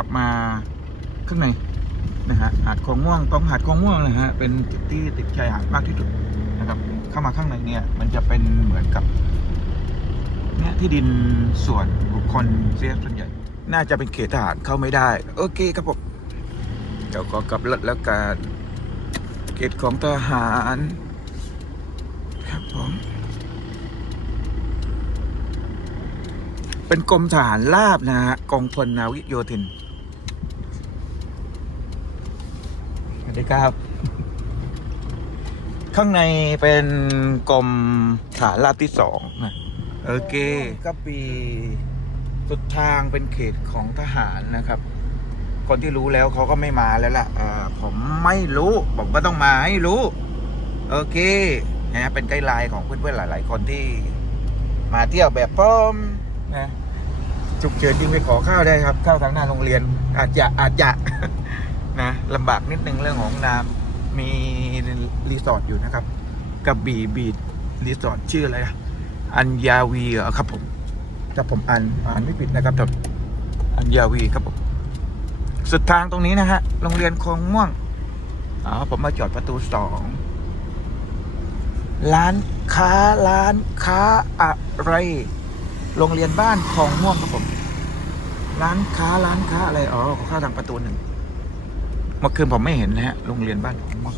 ขับมาข้างในนะฮะหาดคลองม่วงตรงหาดคลองม่วงนะฮะเป็นจุดที่ติดชายหาดมากที่สุดนะครับ เข้ามาข้างในเนี่ยมันจะเป็นเหมือนกับเนี่ยที่ดินส่วนบุคคลเสียส่วนใหญ่ น่าจะเป็นเขตทหารเข้าไม่ได้ โอเคครับผมเดี๋ยวก็กลับรถแล้วกันเขตของทหารครับผมเป็นกรมทหารราบนะฮะกองพลนาวิกโยธิน สวัส ดีครับ ข้างในเป็นกรมฐานราบที่สองนะโอเคก็ปีสุดทางเป็นเขตของทหารนะครับ คนที่รู้แล้วเขาก็ไม่มาแล้วล่ะผมไม่รู้ ผมก็ต้องมาให้รู้ โอเคนะเป็นไกด์ไลน์ของเพื่อนๆหลาย ๆ คนที่ มาเที่ยวแบบป้อมนะฉุกเฉินจริงไปขอข้าวได้ครับ ข้าวทางหน้าโรงเรียน อาจจะอาจจะ นะลำบากนิดนึงเรื่องของน้ำมีรีสอร์ทอยู่นะครับกระบี่บีดรีสอร์ทชื่ออะไรอะอัญญาวีเหรอครับผมถ้าผมอ่านอ่านไม่ผิดนะครับแต่อัญญาวีครับผมสุดทางตรงนี้นะฮะโรงเรียนคลองม่วงอ๋อผมมาจอดประตูสองร้านค้าร้านค้าอะไร โรงเรียนบ้านคลองม่วงครับผม ร้านค้าร้านค้าอะไร อ๋อเข้าทางประตูหนึ่ง เมื่อคืนผมไม่เห็นนะฮะโรงเรียนบ้านคลองม่วง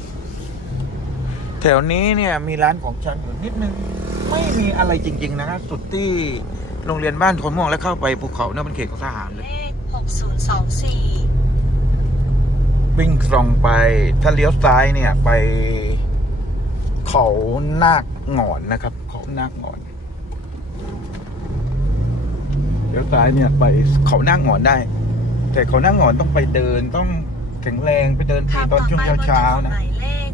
แถวนี้เนี่ยมีร้านของชำอยู่นิดนึง ไม่มีอะไรจริง ๆ นะครับสุดที่โรงเรียนบ้านคลองม่วงแล้วเข้าไปภูเขาเนี่ยเป็นเขตของทหารเลยเลขหกศูนย์สองสี่วิ่งตรงไปถ้าเลี้ยวซ้ายเนี่ยไปเขานาคหงอนนะครับ เขานาคหงอนเลี้ยวซ้ายเนี่ยไปเขานาคหงอนได้ แต่เขานาคหงอนต้องไปเดินต้อง แข็งแรงไปเดินทีตอนช่วงเช้าๆนะ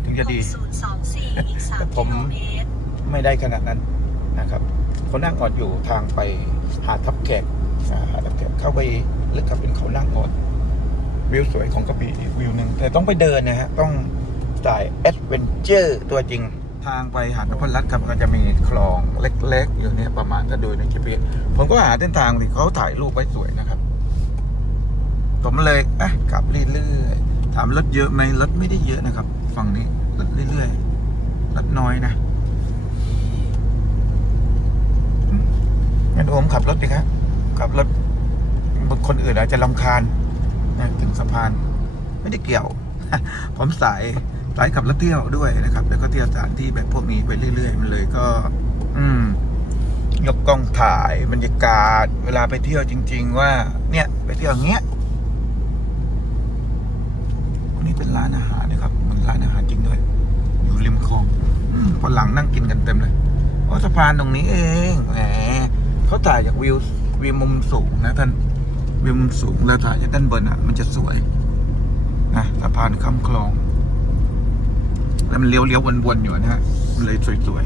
ถึงจะดีศูนย์สองสี่อีกสามแต่ผกิมโลเมตรไม่ได้ขนาดนั้นนะครับเขานั่งอ่อนอยู่ทางไปหาดทับแขกอ่าหาดทับแขกเข้าไปลึกกับเป็นเขานั่งอ่อนวิวสวยของกระบี่อีกวิวหนึ่งแต่ต้องไปเดินนะฮะ ต้องสายแอดเวนเจอร์ตัวจริงทางไปหาดนพรัตน์ครับก็จะมีคลองเล็กๆอยู่เนี่ยประมาณถ้าดูใน GPS ผมก็หาเส้นทางที่เขาถ่ายรูปไว้สวยนะครับ ผมเลยอะขับเรื่อยๆถามรถเยอะไหมรถไม่ได้เยอะนะครับ ฝั่งนี้รถเรื่อยๆรถน้อยนะงั้นโอมขับรถดิครับขับรถคนอื่นอาจจะลำคาญนะถึงสะพาน ไม่ได้เกี่ยว ผมสายสายขับรถเที่ยวด้วยนะครับ แล้วก็เที่ยวสถานที่แบบพวกนี้ไปเรื่อยๆ มันเลยก็ อืม ยกกล้องถ่ายบรรยากาศ เวลาไปเที่ยวจริง ๆ ว่า เนี่ย ไปเที่ยวอย่างเงี้ย นี้เป็นร้านอาหารนะครับมันร้านอาหารจริงด้วย อยู่ริมคลองอืมพอหลังนั่งกินกันเต็มเลยเพราะสะพานตรงนี้เองแหมเขาถ่ายจากวิววิวมุมสูงนะท่านวิวมุมสูงแล้วถ่ายจากด้านบนอะ มันจะสวยนะสะพานข้ามคลอง แล้วมันเลี้ยวเลี้ยววนวนๆอยู่นะฮะมันเลยสวย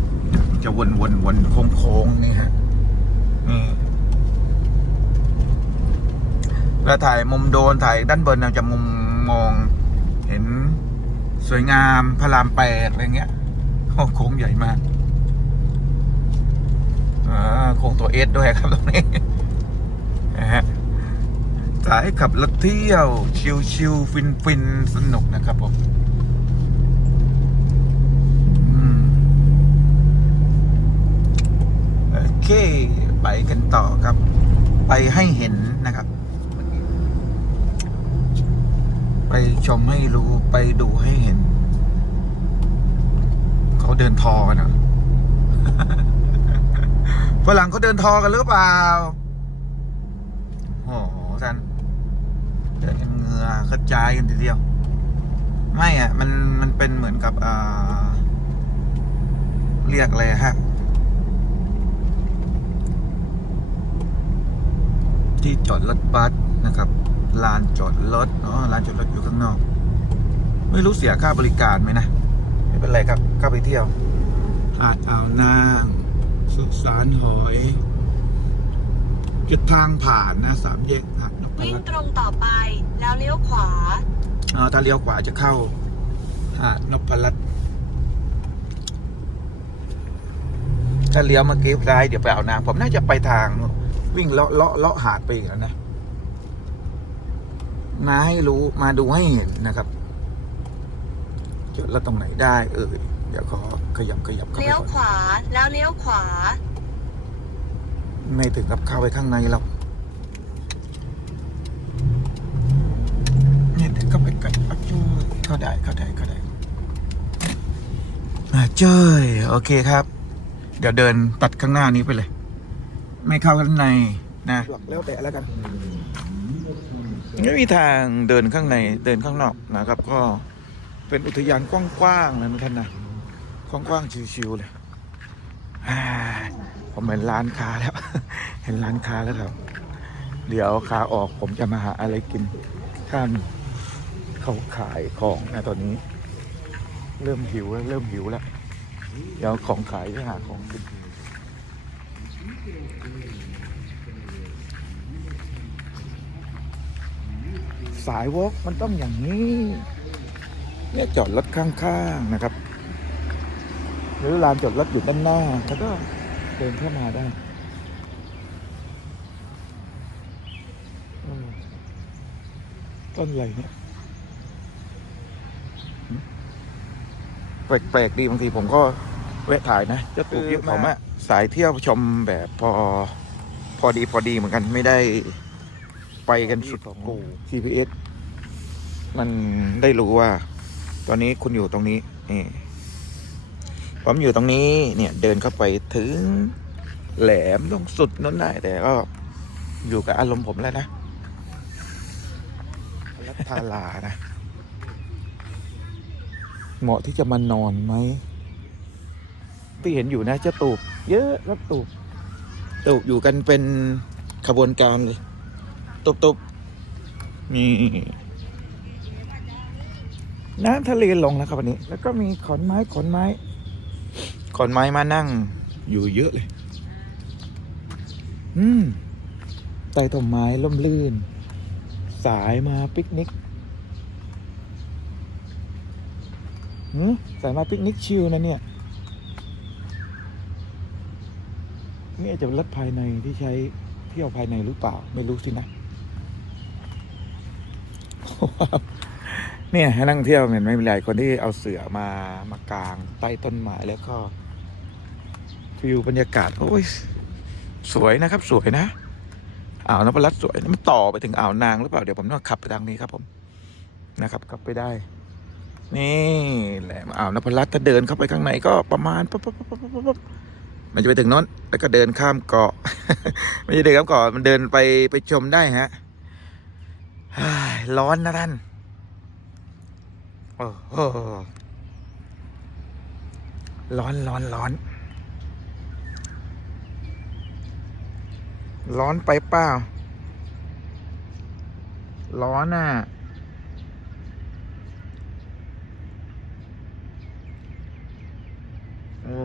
ๆจะวนวนวนโค้งโค้งๆนี่ฮะนี่แล้วถ่ายมุมโดนถ่ายด้านบนเราจะมุม มอง เห็นสวยงามพระรามแปดอะไรเงี้ยโอ้โค้งใหญ่มากอ่าโค้งตัวเอสด้วยครับตรงนี้นะฮะสายขับรถเที่ยว ชิวชิวฟินฟินสนุกนะครับผมโอเค ไปกันต่อครับ ไปให้เห็นนะครับ ไปชมให้รู้ไปดูให้เห็น เขาเดินทอกันเหรอฝรั่งเขาเดินทอกันหรือเปล่าโอ้โหท่านเดินกันเหงื่อกระจายกันทีเดียว ไม่อะ มันมันเป็นเหมือนกับอ่าเรียกอะไรฮะ ที่จอดรถบัสนะครับ ลานจอดรถอ๋อลานจอดรถอยู่ข้างนอก ไม่รู้เสียค่าบริการไหมนะ ไม่เป็นไรครับก็ไปเที่ยวหาดอ่าวนาง สุสานหอยจุดทางผ่านนะสามแยกหาดนพวิ่งรัตน์ตรงต่อไปแล้วเลี้ยวขวาอ่าถ้าเลี้ยวขวาจะเข้าหาดนพรัตน์ถ้าเลี้ยวเมื่อกี้ซ้ายเดี๋ยวไปอ่าวนางผมน่าจะไปทาง วิ่งเลาะเลาะเลาะหาดไปอีกแล้วนะ มาให้รู้มาดูให้เห็นนะครับ จุดแล้วตรงไหนได้ เอ่ยเดี๋ยวขอขยับขยับเข้าไปเลี้ยวก่อนขวาแล้วเลี้ยวขวา ไม่ถึงกับเข้าไปข้างในหรอกเนี่ยถึงเข้าไปกันอะจ้อยเข้าได้เข้าได้เข้าได้อะจ้อยโอเคครับ เดี๋ยวเดินตัดข้างหน้านี้ไปเลย ไม่เข้าข้างในนะแล้วแต่แล้วกัน ไม่มีทางเดินข้างในเดินข้างนอกนะครับ ก็เป็นอุทยานกว้างๆนะท่านนะกว้างๆชิวๆเลยอ่าผมเห็นร้านค้าแล้ว เห็นร้านค้าแล้วครับ เดี๋ยวขาออกผมจะมาหาอะไรกินท่านเขาขายของนะตอนนี้ เริ่มหิวแล้วเริ่มหิวแล้ว เดี๋ยวของขายไปหาของกิน สายวอล์กมันต้องอย่างนี้ เนี่ยจอดรถข้างๆนะครับ หรือลานจอดรถอยู่ด้านหน้า แล้วก็เดินเข้ามาได้เออต้นอะไรเนี่ยหึแปลกๆดีบางทีผมก็แวะถ่ายนะจะตูกยุคผมอะสายเที่ยวชมแบบพอ พอดีพอดีเหมือนกันไม่ได้ ไปกันสุดกู GPS มันได้รู้ว่า ตอนนี้คุณอยู่ตรงนี้นี่ผมอยู่ตรงนี้ เนี่ย เดินเข้าไปถึง แหลมตรงสุดนั้นได้แต่ก็อยู่กับอารมณ์ผมแล้วนะรัฐาลานะ เหมาะที่จะมานอนไหมที่เห็นอยู่นะเจะตูบ เยอะครับตูบตูบอยู่กันเป็นขบวนการเลย ตุบตุบนี่น้ำทะเลลงแล้วครับวันนี้ แล้วก็มีขอนไม้ขอนไม้ขอนไม้มานั่ง อยู่เยอะเลย อืมใต้ต้นไม้ล่มลื่น สายมาปิกนิกหืมสายมาปิกนิกชิลนะเนี่ยนี่อาจจะเป็นรถภายในที่ใช้เที่ยวภายในหรือเปล่า ไม่รู้สินะ เนี่ยให้นั่งเที่ยวเห็นไหมมีหลายคนที่เอาเสือมามากางใต้ต้นไม้แล้วก็วิวบรรยากาศโอ้ยสวยนะครับ สวยนะอ่าวนพรัตน์สวยมันต่อไปถึงอ่าวนางหรือเปล่าเดี๋ยวผมต้องขับไปทางนี้ครับผมนะครับขับไปได้ นี่แหละอ่าวนพรัตน์ถ้าเดินเข้าไปข้างในก็ประมาณปั๊บปั๊บปั๊บปั๊บปั๊บปั๊บมันจะไปถึงน้นแล้วก็เดินข้ามเกาะไม่ใช่เดินข้ามเกาะมันเดินไปไปชมได้ฮะ ร้อนนะท่านโอ้โหร้อนร้อนร้อน ร้อนไปเปล่า ร้อนอะ โอ้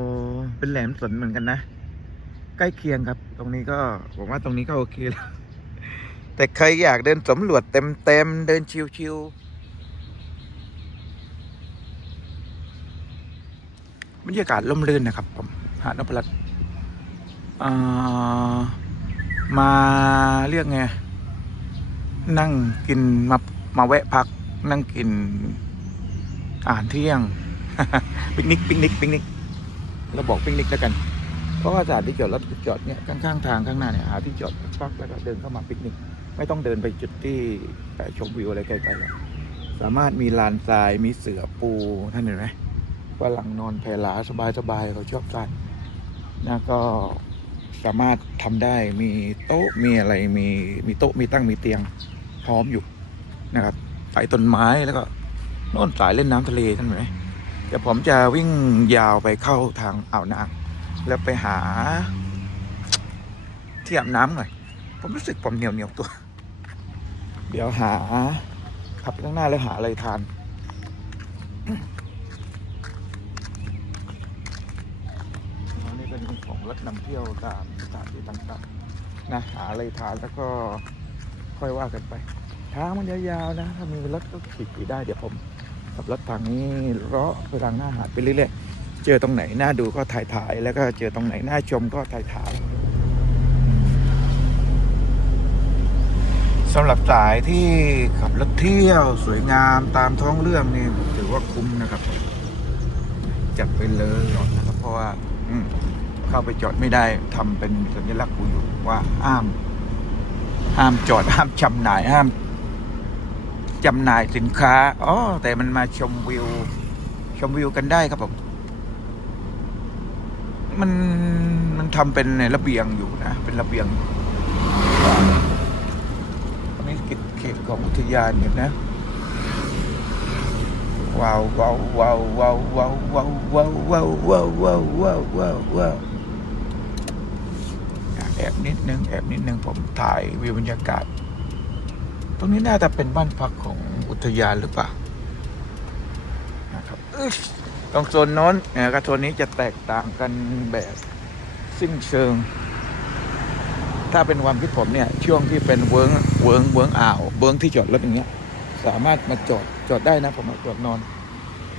เป็นแหลมสนเหมือนกันนะ ใกล้เคียงครับ ตรงนี้ก็ผมว่าตรงนี้ก็โอเคแล้ว แต่ใครอยากเดินสำรวจเต็มๆเดินชิวๆบรรยากาศร่มรื่นนะครับผมหาดนพรัตน์มาเรียกไง นั่งกินมามาแวะพัก นั่งกินอาหารเที่ยงปิกนิกปิกนิกปิกนิกเราบอกปิกนิกแล้วกัน เพราะว่าสถานที่จอดรถจอดเนี่ยข้างๆทางข้างหน้าเนี่ยหาที่จอดพักแล้วก็เดินเข้ามาปิกนิก ไม่ต้องเดินไปจุดที่เอ่อชมวิวอะไรไกลๆแล้วสามารถมีลานทรายมีเสือปูท่านเห็นไหมฝรั่งนอนแผ่หลาสบายๆเขาชอบกันนะก็สามารถทำได้มีโต๊ะมีอะไรมีมีโต๊ะมีตั้งมีเตียงพร้อมอยู่นะครับสายต้นไม้แล้วก็โน่นสายเล่นน้ำทะเลท่านเห็นไหมเดี๋ยวผมจะวิ่งยาวไปเข้าทางอ่าวนางแล้วไปหาที่อาบน้ำหน่อย ผมรู้สึกผมเหนียวเหนียวๆตัว เดี๋ยวหาขับไปข้างหน้าแล้วหาอะไรทานนนี้เป็นของรถนำเที่ยวตามสถานที่ต่างๆนะหาอะไรทานแล้วก็ค่อยว่ากันไปทางมันยาวๆนะ ถ้ามีรถก็ขี่ไปได้ เดี๋ยวผมขับรถทางนี้เลาะไปทางหน้าหาดไปเรื่อยๆ เจอตรงไหนน่าดูก็ถ่ายๆ แล้วก็เจอตรงไหนน่าชมก็ถ่ายๆ สำหรับสายที่ขับรถเที่ยวสวยงามตามท้องเรื่องนี่ถือว่าคุ้มนะครับ จัดไปเลยนะครับ เพราะว่าเข้าไปจอดไม่ได้ทำเป็นสัญลักษณ์กูอยู่ว่าห้าม ห้ามจอดห้ามจำหน่ายห้ามจำหน่ายสินค้าอ๋อแต่มันมาชมวิว ชมวิวกันได้ครับผมมันมันทำเป็นระเบียงอยู่นะ เป็นระเบียง กิจเขตของอุทยานเห็นนะว้าวว้าวว้าวว้าวว้าวว้าวว้าวว้าวว้าวว้าวว้าวว้าวว้าวแอบนิดนึงแอบนิดนึงผมถ่ายวิวบรรยากาศ ตรงนี้น่าจะเป็นบ้านพักของอุทยานหรือเปล่านะครับตรงโซนน้นเนี่ยกับโซนนี้จะแตกต่างกันแบบสิ้นเชิง ถ้าเป็นความคิดผมเนี่ยช่วงที่เป็นเวิร์งเวิร์งเวิร์งอ่าวเวิร์งที่จอดรถอย่างเงี้ย สามารถมาจอดจอดได้นะผมมาจอดนอน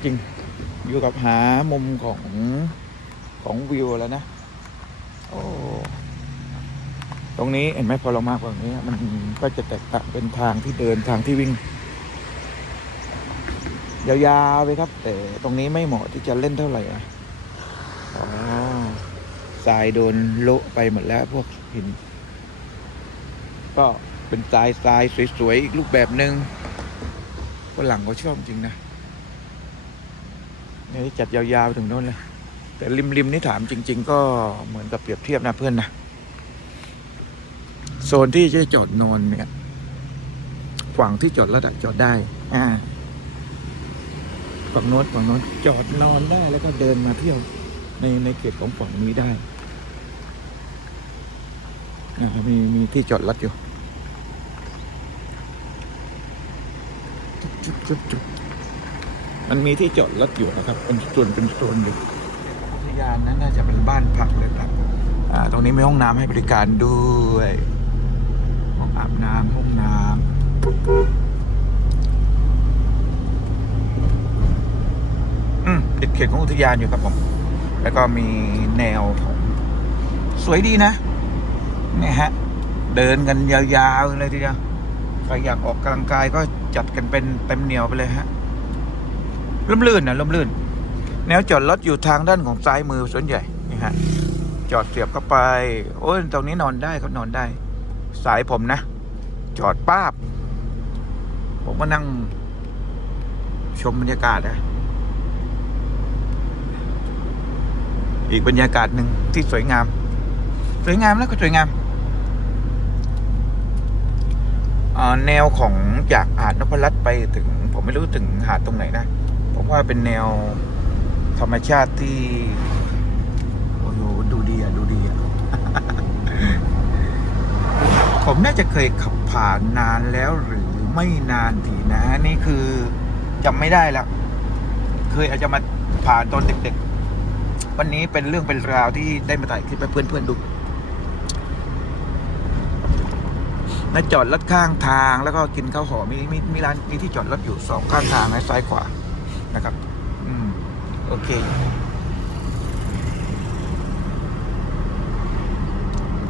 จริงอยู่กับหามุมของของวิวแล้วนะโอ้ตรงนี้เห็นไหมพอเรามากกว่านี้ มันก็จะแตกต่างเป็นทางที่เดินทางที่วิ่ง ยาวๆไปครับ แต่ตรงนี้ไม่เหมาะที่จะเล่นเท่าไหร่อะอ๋อทรายโดนโละไปหมดแล้วพวกหิน ก็เป็นทรายทรายสวยๆอีกรูปแบบหนึ่งฝรั่งเขาชอบจริงนะนี่จัดยาวๆถึงโน้นเลยแต่ริมๆนี่ถามจริง ๆ ก็เหมือนกับเปรียบเทียบนะเพื่อนนะโซนที่จะจอดนอนเนี่ยฝั่งที่จอดรถอะจอดได้ อ่าฝั่งโน้นฝั่งโน้นจอดนอนได้แล้วก็เดินมาเที่ยว ในในเขตของฝั่งนี้ได้มีมีที่จอดรถอยู่ จุดจุดจุดมันมีที่จอดรถอยู่นะครับ เป็นส่วนเป็นโซนอยู่อุทยานนั้นน่าจะเป็นบ้านพักเลยครับ อ่า ตรงนี้มีห้องน้ำให้บริการด้วย ห้องอาบน้ำห้องน้ำอืมติดเขตของอุทยานอยู่ครับผม แล้วก็มีแนวของสวยดีนะ เนี่ยฮะ เดินกันยาวๆเลยทีเดียว ใครอยากออกกำลังกายก็จัดกันเป็นเต็มเหนียวไปเลยฮะล่มลื่นนะล่มลื่น แนวจอดรถอยู่ทางด้านของซ้ายมือส่วนใหญ่นี่ฮะจอดเสียบเข้าไป โอ้ยตรงนี้นอนได้เขานอนได้ สายผมนะ จอดป้าบ ผมก็นั่ง ชมบรรยากาศนะอีกบรรยากาศหนึ่งที่สวยงาม สวยงามแล้วก็สวยงาม อ่า แนวของจากหาดนพรัตน์ไปถึง ผมไม่รู้ถึงหาดตรงไหนนะผมว่าเป็นแนวธรรมชาติที่โอ้โหดูดีอะ ดูดีอะ ผมน่าจะเคยขับผ่านนานแล้วหรือไม่นานทีนะ นี่คือจำไม่ได้แล้ว เคยอาจจะมาผ่านตอนเด็กๆ วันนี้เป็นเรื่องเป็นราวที่ได้มาถ่ายคลิปให้เพื่อนๆดู นะจอดรถข้างทางแล้วก็กินข้าวหอมมีมีมีร้านมีที่จอดรถอยู่สองข้างทางนะซ้ายขวานะครับ อืม โอเค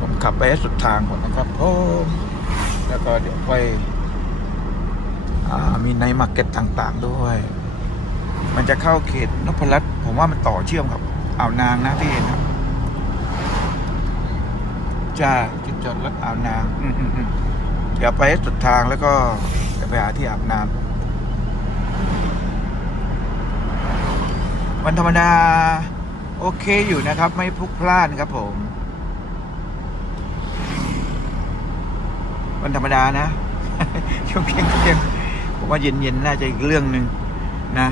ผมขับไปสุดทางก่อนนะครับผมแล้วก็เดี๋ยวไปอ่ามีในมาร์เก็ตต่างๆด้วย มันจะเข้าเขตนพรัตน์ผมว่ามันต่อเชื่อมกับอ่าวนางนะที่เห็นครับจ้าจุดจอดรถอ่าวนาง อืมอืมอืม ดี๋ยวไปให้สุดทางแล้วก็จะไปหาที่อาบน้ำวันธรรมดา โอเคอยู่นะครับ ไม่พลุกพล่านครับผม วันธรรมดานะช่วงเที่ยงเที่ยงผมว่าเย็นๆน่าจะอีกเรื่องหนึ่งนะ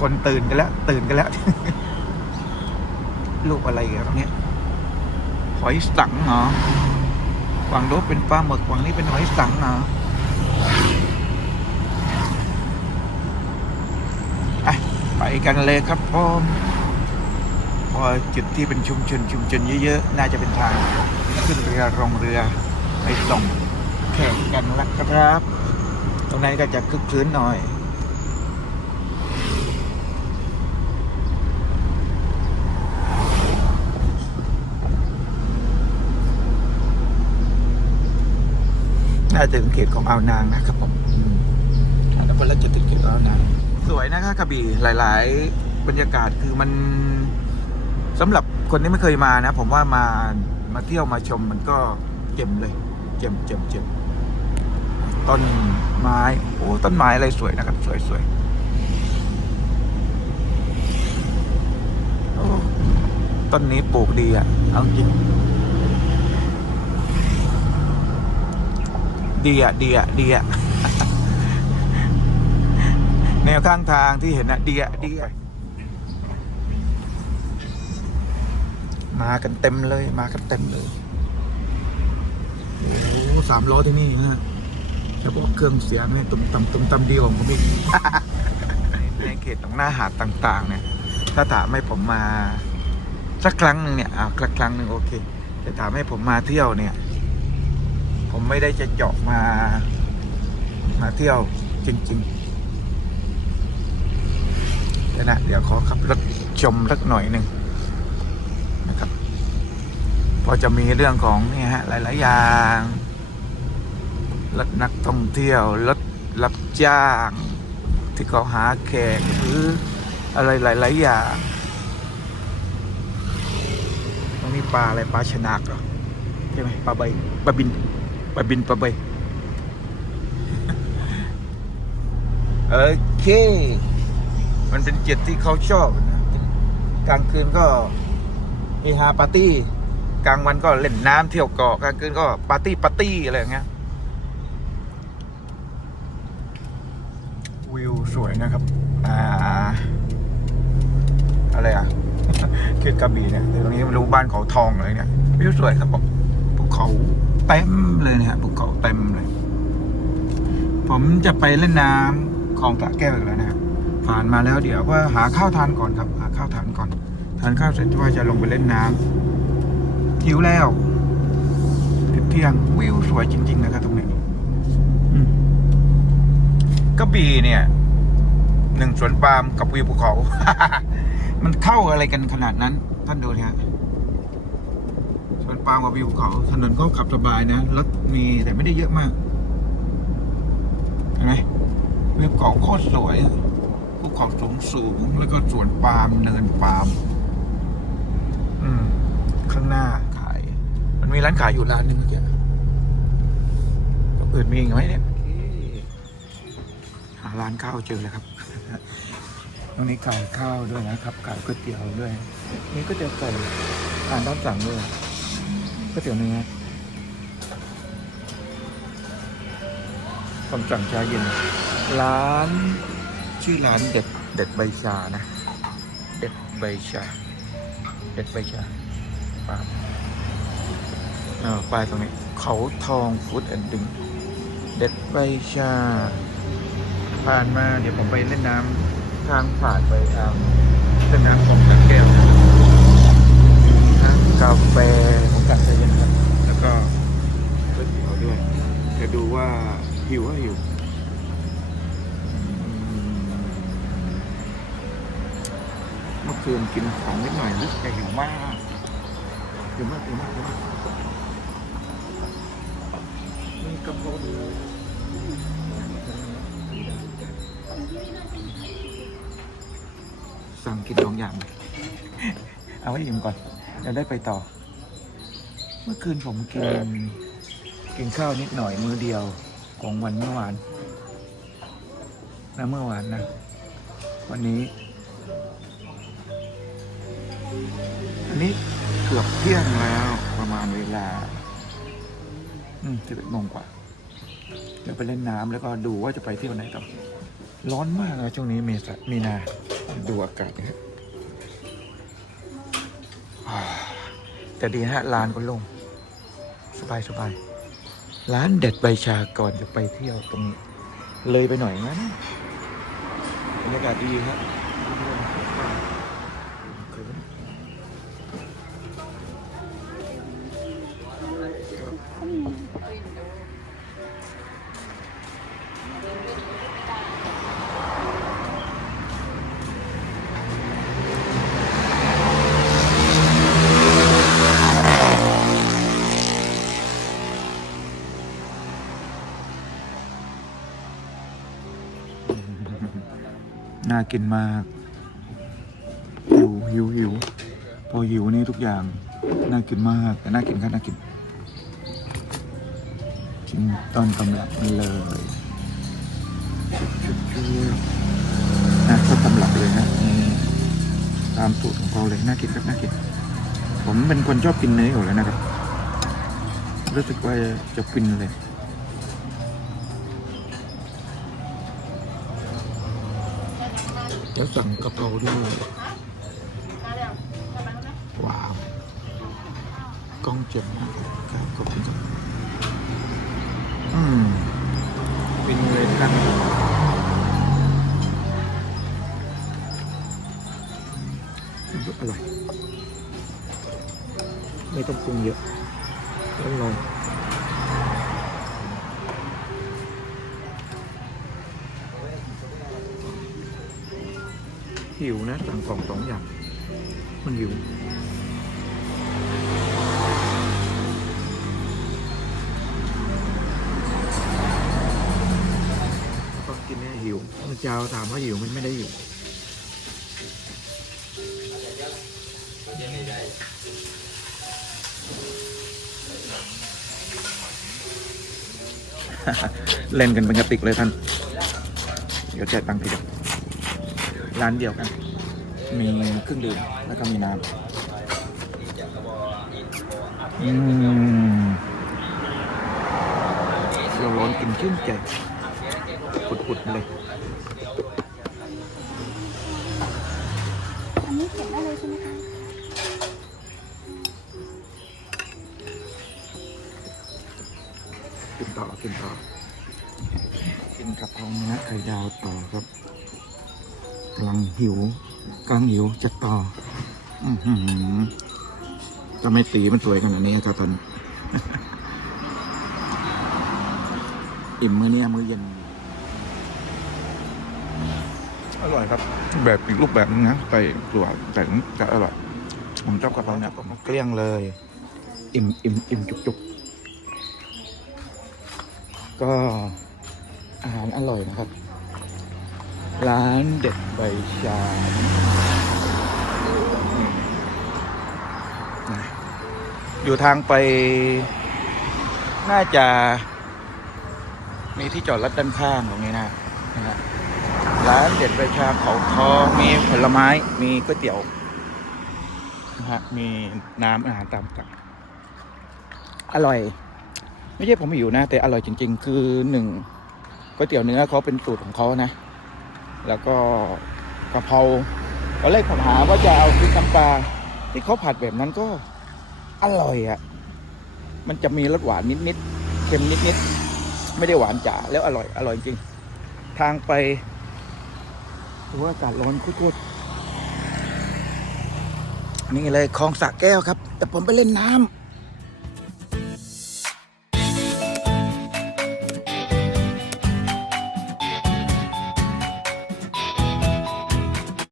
คนตื่นกันแล้ว ตื่นกันแล้วลูกอะไรกันตรงเนี้ยหอยสังเหรอ ฝั่งโน้นเป็นปลาหมึกฝั่งนี้เป็นหอยสังเหรอะไปกันเลยครับพ่อมพอจุดที่เป็นชุมชนชุมชนเยอะๆ น่าจะเป็นทางขึ้นเรือลงเรือไปส่งแขกกันละครับ ตรงนั้นก็จะคึกคืนหน่อย น่าจะเป็นเขตของอ่าวนางนะครับผมอืมอันนั้นเป็นรัชติเขตอ่าวนางสวยนะครับกระบี่หลาย ๆ บรรยากาศคือมันสำหรับคนที่ไม่เคยมานะ ผมว่ามามาเที่ยวมาชมมันก็เจ็มเลย เจ็มเจ็มเจ็มต้นไม้โอ้ต้นไม้อะไรสวยนะครับ สวยสวยโอ้ต้นนี้ปลูกดีอะ เอาจริง ดีอะดีอะดีอะแนวข้างทางที่เห็นนะดีอะดีอะมากันเต็มเลยมากันเต็มเลยโอ้สามล้อที่นี่นะเฉพาะเครื่องเสียงเนี่ยตุ้มตำตุ้มตำดีของผมอีกในเขตตรงหน้าหาดต่าง ๆ เนี่ย ถ้าถามให้ผมมาสักครั้งหนึ่งเนี่ยอ่าครั้งหนึ่งโอเคแต่ถามให้ผมมาเที่ยวเนี่ย ผมไม่ได้จะเจาะมา มาเที่ยวจริงๆเดี๋ยวนะ เดี๋ยวขอขับรถชมสักหน่อยหนึ่งนะครับเพอจะมีเรื่องของนี่ฮะหลาย ๆ อย่างรถนักท่องเที่ยวรถรับจ้าง ที่เขาหาแขกหรืออะไรหลาย ๆ อย่างตรงนี้ปลาอะไรปลาชนักเหรอใช่ไหมปลาใบปลาบิน ไปบินปลาใบโอเค มันเป็นเจ็ดที่เขาชอบนะกลางคืนก็มีฮาปาร์ตี้ กลางวันก็เล่นน้ำเที่ยวเกาะกลางคืนก็ปาร์ตี้ปาร์ตี้อะไรอย่างเงี้ย วิวสวยนะครับ อ่า อะไรอะเขตกระบี่เนี่ยตรงนี้ไม่รู้บ้านเขาทองเลยเนี่ย วิวสวยครับผมภูเขาเต็ม เลยนะฮะภูเขาเต็มเลย ผมจะไปเล่นน้ำคลองตะแก้วอีกแล้วนะฮะผ่านมาแล้วเดี๋ยวว่าหาข้าวทานก่อนครับ หาข้าวทานก่อน ทานข้าวเสร็จว่าจะลงไปเล่นน้ำหิวแล้วเที่ยงวิวสวยจริง ๆ นะครับตรงนี้กระบี่เนี่ยหนึ่งสวนปาล์มกับวิวภูเขา มันเข้าอะไรกันขนาดนั้น ท่านดูนะฮะ ปามกับวิวเขาถนนก็ขับสบายนะรถมีแต่ไม่ได้เยอะมากเห็นไหมวิวเขาโคตรสวยภูเขาสูงสูงแล้วก็สวนปาล์มเนินปาล์มอืม ข้างหน้าขาย มันมีร้านขายอยู่ร้านหนึงเมื่อกี้ตรงอื่นมีอีกไหมเนี่ยหาร้านข้าวเจอแล้วครับตรงนี้ขายข้าวด้วยนะครับขายก๋วยเตี๋ยวด้วย นี่ก็จะใส่อาหารตามสั่งด้วย ก๋วยเตี๋ยวเนื้อผมสั่งชาเย็น ร้าน ชื่อร้านเด็ดเด็ดใบชานะ เด็ดใบชา เด็ดใบชาปาล์มเออป้ายตรงนี้ เขาทองฟู้ดแอนด์ดิงเด็ดใบชา ผ่านมาเดี๋ยวผมไปเล่นน้ำทางผ่านไปทางเล่นน้ำของตะแก้วนะ กาแฟของกาแฟเย็นครับ แล้วก็ก๋วยเตี๋ยวด้วย จะดูว่าหิวว่าหิวเมื่อคืนกินของนิดหน่อยรู้สึกจะหิวมากหิวมากหิวมากหิวมากนี่กระเพาหมูสั่งกินสองอย่างเลยเอาไว้อิ่มก่อน เดี๋ยวได้ไปต่อ เมื่อคืนผมกินกินข้าวนิดหน่อยมื้อเดียวของวันเมื่อวานนะเมื่อวานนะ วันนี้ อันนี้เกือบเที่ยงแล้วประมาณเวลา อืมสิบเอ็ดโมงกว่า เดี๋ยวไปเล่นน้ำแล้วก็ดูว่าจะไปเที่ยวไหนต่อ ร้อนมากเลยช่วงนี้เมษามีนา ดูอากาศนะครับ แต่ดีฮะร้านก็ลง สบายสบายร้านเด็ดใบชาก่อนจะไปเที่ยวตรงนี้ เลยไปหน่อยงั้นบรรยากาศดีครับ น่ากินมาก หิวหิวหิวพอหิวนี่ทุกอย่าง น่ากินมากแต่น่ากินก็น่ากิน กินต้นตำรับมันเลยชุบชุบชุบนะต้นตำรับเลยนะตามสูตรของเขาเลยน่ากินครับน่ากิน ผมเป็นคนชอบกินเนื้ออยู่แล้วนะครับ รู้สึกว่าจะฟินเลย แล้วสั่งกะเพราด้วยว้าวกล้องเจ็บมากครับขอบคุณครับอืมฟินเลยท่านอร่อยไม่ต้องปรุงเยอะแล้วลอง หิวนะสั่งของสองอย่าง มันหิวต้องกินแน่หิวเมื่อเช้าถามว่าหิวมันไม่ได้หิวเล่นกันเป็นกระติกเลยท่าน เดี๋ยวจ่ายตังค์ทีเดียว ร้านเดียวกัน มีเครื่องดื่มแล้วก็มีน้ำอืมเราร้อนกินชื่นใจปุดๆเลยอันนี้เก็บได้เลยใช่ไหมคะกินต่อกินต่อกินกะเพราเนื้อไข่ดาวต่อครับกำลัง หิวกำลังหิวจะต่ออือหือจะไม่ตีมันสวยขนาดนี้ครับท่านอิ่มมื้อเนี้ยมื้อเย็น อร่อยครับ แบบอีกรูปแบบนึงนะใส่ตัวแต่จะอร่อยผมชอบกะเพราเนี่ยผมเกลี้ยงเลย อิ่มอิ่มอิ่มจุกจุกก็อาหารอร่อยนะครับ ร้านเด็ดใบชาอยู่ทางไป น่าจะมีที่จอดรถด้านข้างตรงนี้นะนะฮะร้านเด็ดใบชาเขาทองมีผลไม้มีก๋วยเตี๋ยวนะฮะมีน้ำอาหารตามสั่งอร่อย ไม่ใช่ผมหิวนะ แต่อร่อยจริง ๆ คือหนึ่งก๋วยเตี๋ยวเนื้อเขาเป็นสูตรของเขานะ แล้วก็กะเพราตอนแรกผมหาว่าจะเอาพริกน้ำปลาที่เขาผัดแบบนั้นก็อร่อยอะ่ะ มันจะมีรสหวานนิดๆเค็มนิดๆไม่ได้หวานจ๋าแล้วอร่อยอร่อยจริง ทางไปถือว่าอากาศร้อนคุดๆนี่เลยคลองสระแก้วครับ แต่ผมไปเล่นน้ำ